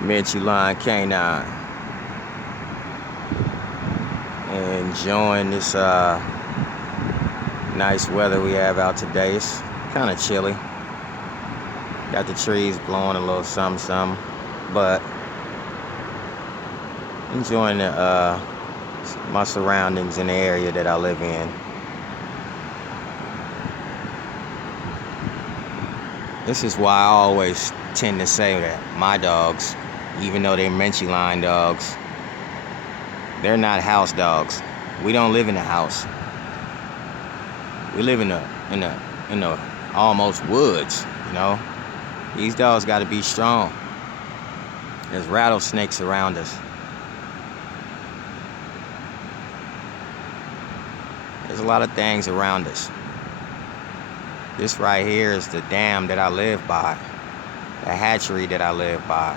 Minchi Line Canine. Enjoying this nice weather we have out today. It's kind of chilly. Got the trees blowing a little something, but enjoying my surroundings in the area that I live in. This is why I always tend to say that my dogs, even though they're Minchi Line dogs, they're not house dogs. We don't live in a house. We live in a almost woods, you know. These dogs got to be strong. There's rattlesnakes around us. There's a lot of things around us. This right here is the dam that I live by, the hatchery that I live by.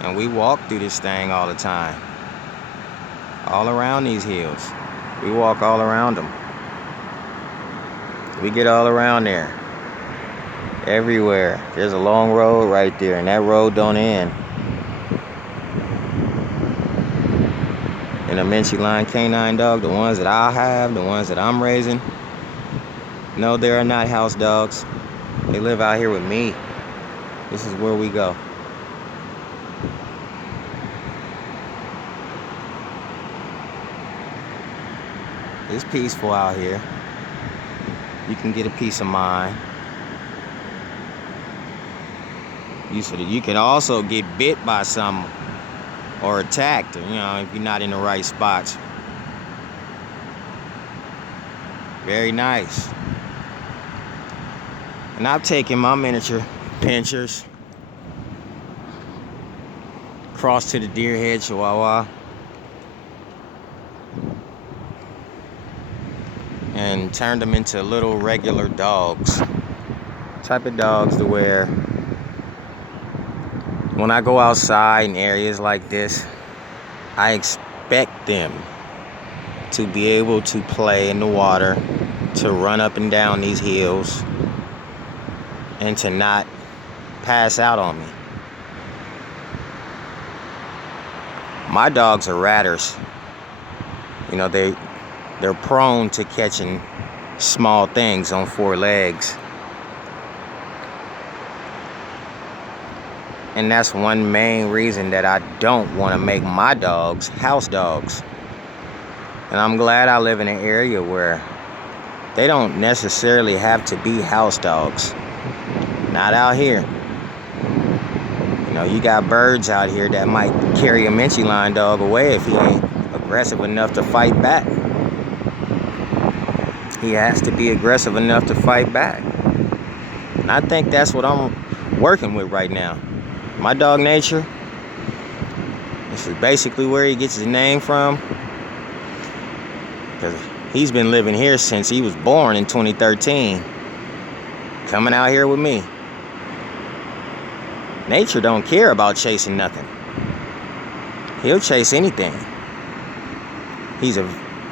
And we walk through this thing all the time. All around these hills. We walk all around them. We get all around there. Everywhere. There's a long road right there, and that road don't end. And a Minchi Line Canine dog, the ones that I have, the ones that I'm raising, no, they are not house dogs. They live out here with me. This is where we go. It's peaceful out here. You can get a peace of mind. You can also get bit by something or attacked, if you're not in the right spots. Very nice. And I've taken my miniature pinchers across to the deer head Chihuahua and turned them into little regular dogs. Type of dogs to where when I go outside in areas like this, I expect them to be able to play in the water, to run up and down these hills, and to not pass out on me. My dogs are ratters. They're prone to catching small things on four legs. And that's one main reason that I don't want to make my dogs house dogs. And I'm glad I live in an area where they don't necessarily have to be house dogs. Not out here. You got birds out here that might carry a Minchi Line dog away if he ain't aggressive enough to fight back. He has to be aggressive enough to fight back. And I think that's what I'm working with right now. My dog Nature, this is basically where he gets his name from, because he's been living here since he was born in 2013, coming out here with me. Nature don't care about chasing nothing. He'll chase anything.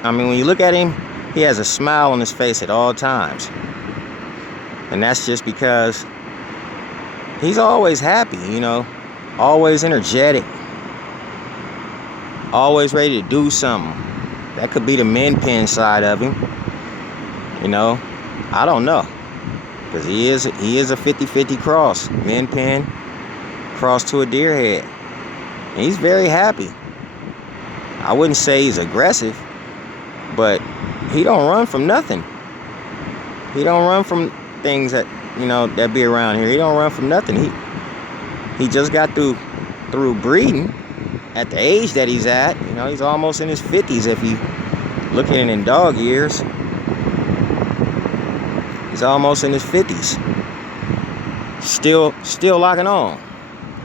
When you look at him, he has a smile on his face at all times. And that's just because he's always happy, always energetic, always ready to do something. That could be the min pin side of him, I don't know, because he is a 50-50 cross, min pin cross to a deer head, and he's very happy. I wouldn't say he's aggressive, but he don't run from nothing. He don't run from things that that be around here. He don't run from nothing. He just got through breeding at the age that he's at. He's almost in his 50s if you look at it in dog years. He's almost in his 50s. Still locking on.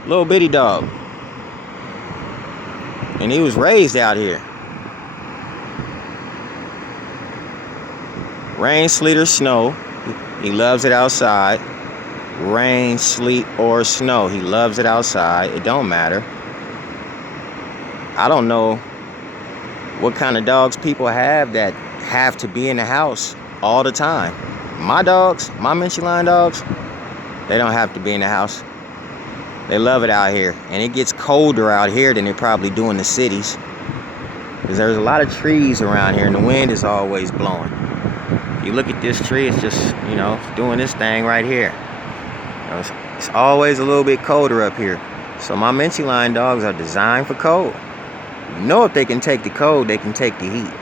Little bitty dog. And he was raised out here. Rain, sleet, or snow, he loves it outside. Rain, sleet, or snow, he loves it outside. It don't matter. I don't know what kind of dogs people have that have to be in the house all the time. My dogs, my Minchi Line dogs, they don't have to be in the house. They love it out here. And it gets colder out here than it probably do in the cities. Because there's a lot of trees around here and the wind is always blowing. If you look at this tree, it's just, you know, doing this thing right here. You know, it's always a little bit colder up here. So my Minchi Line dogs are designed for cold. You know, if they can take the cold, they can take the heat.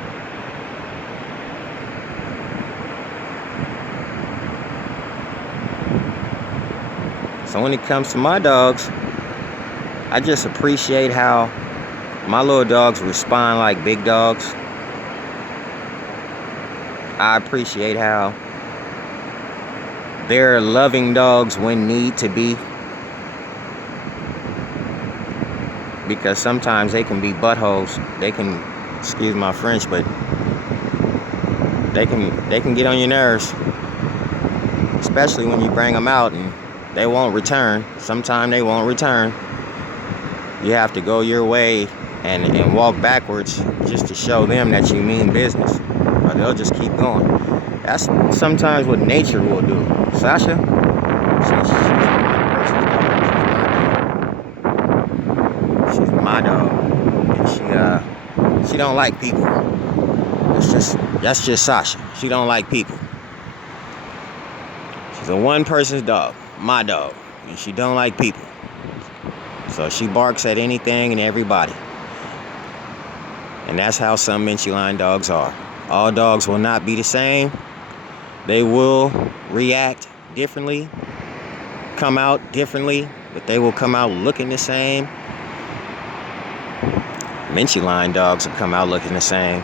So when it comes to my dogs, I just appreciate how my little dogs respond like big dogs. I appreciate how they're loving dogs when need to be. Because sometimes they can be buttholes. They can, excuse my French, but they can get on your nerves. Especially when you bring them out and they won't return. Sometimes they won't return. You have to go your way and walk backwards just to show them that you mean business. Or they'll just keep going. That's sometimes what nature will do. Sasha, she's my dog. And she don't like people. That's just Sasha. She don't like people. She's a one person's dog, my dog, and she don't like people. So she barks at anything and everybody. And that's how some Minchi Line dogs are. All dogs will not be the same. They will react differently, come out differently, but they will come out looking the same. Minchi Line dogs will come out looking the same.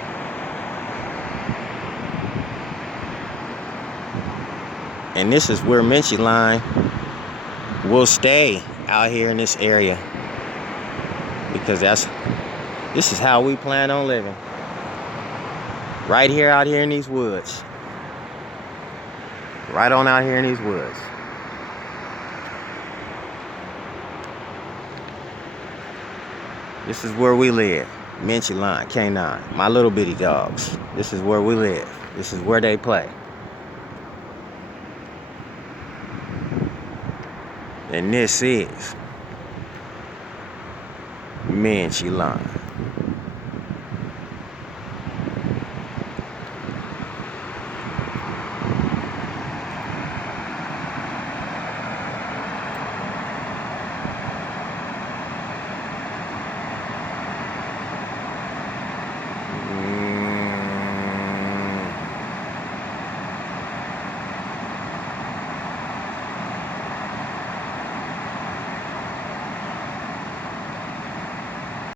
And this is where Minchi Line will stay out here in this area. Because this is how we plan on living. Right here out here in these woods. Right on out here in these woods. This is where we live. Minchi Line, K9. My little bitty dogs. This is where we live. This is where they play. And this is Minchi Line.